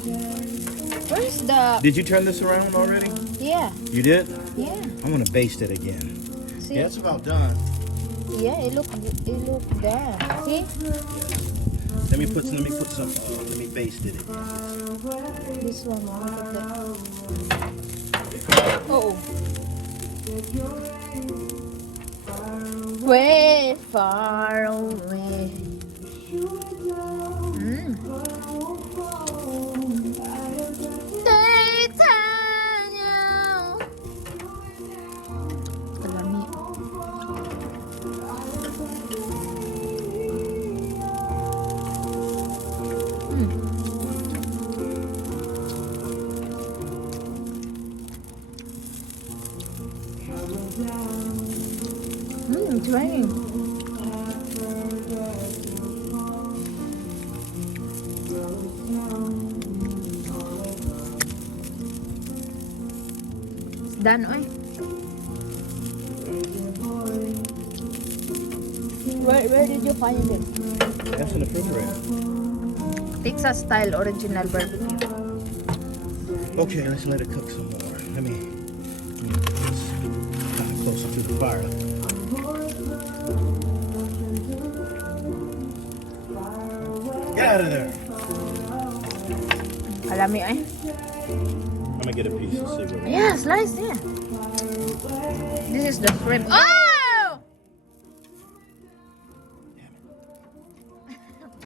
Where's the... Did you turn this around already? Yeah, You did? yeah. I'm gonna baste it again. See? Yeah, it's about done. Yeah, it look there. See? Let me put some. Let me baste it again. This one. Look at that. Oh. Way far away. Titanium. Kalami. It's raining. It's done, oy. Where did you find it? That's in the refrigerator. Texas style original barbecue. Okay, let's let it cook some more. Let me put this kind of closer to the fire. Get out of there. Kalami, ay. I'm gonna get a piece and see what. Yeah, slice, yeah. This is the shrimp. Oh!